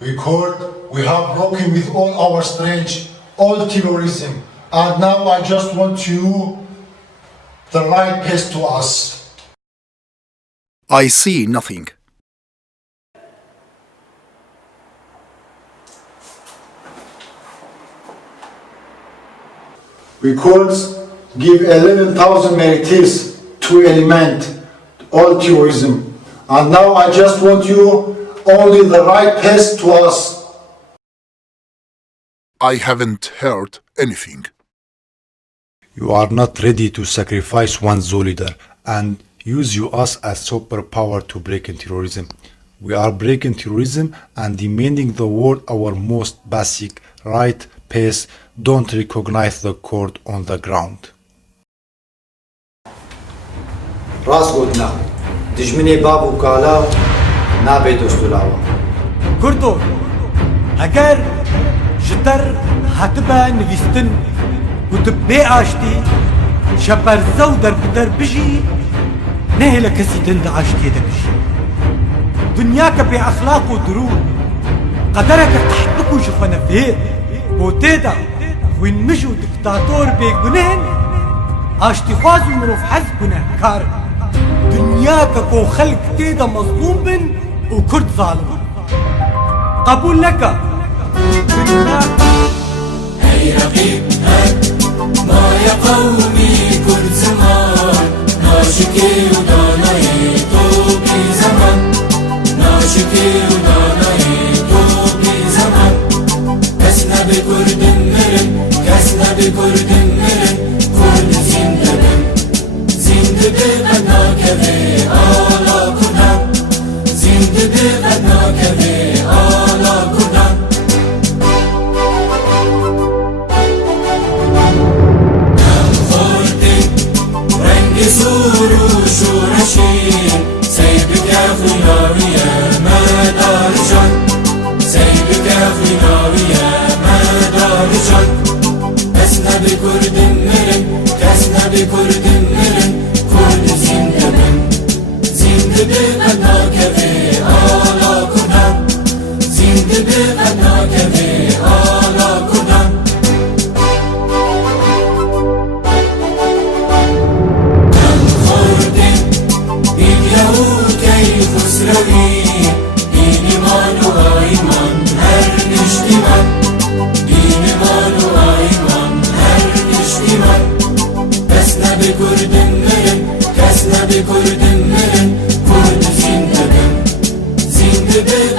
We have broken with all our strength, all terrorism, and now I just want you the right path to us. I see nothing. We could give 11,000 militias to eliminate all terrorism, and now I just want you only the right path to us. I haven't heard anything. You are not ready to sacrifice one's leader and use us as superpower to break in terrorism. We are breaking terrorism and demanding the world our most basic right path. Don't recognize the court on the ground. راست گوتنا دجمنی باب و کالا نابه دستولاوا kurdo eğer jider hatibe nivîstin û tu bê aştî şeberze û derbeder bijî nehêle kesî din di aştiyê de bijî dunyake bê exlaq û dirû qedereke qehbik û ji xwenefê gotê de xwîn mij û diktator bêgunehên aştîxwaz û mirov hez gunehkar dunyake ku xelk tê de mezlûm bin û kurd zalim bin قبول لك هي رقيب هات ما يا قومي كل زمان ناشكي وداناي توبي زمان ناشكي وداناي توبي زمان كسنا بكرد مرن كسنا بكرد مرن كرد زندبن زندبي قدنا كذي آلا كنا زندبي قدنا كذي آلا كنا سورو شورشين سيبك يا خلاوية ما دارجان سيبك يا خلاوية ما دارجان كسنا بكرد مرن كسنا بكرد مرن كرد زندبن زندبي قدنا كذي آلا كنا زندبي قدنا كذي آلا كنا Dini manu ayman her niştiman Dini manu ayman her niştiman Kesne bi kurdinlerin Kesne bi kurdinlerin Kurd zindibin Zindibin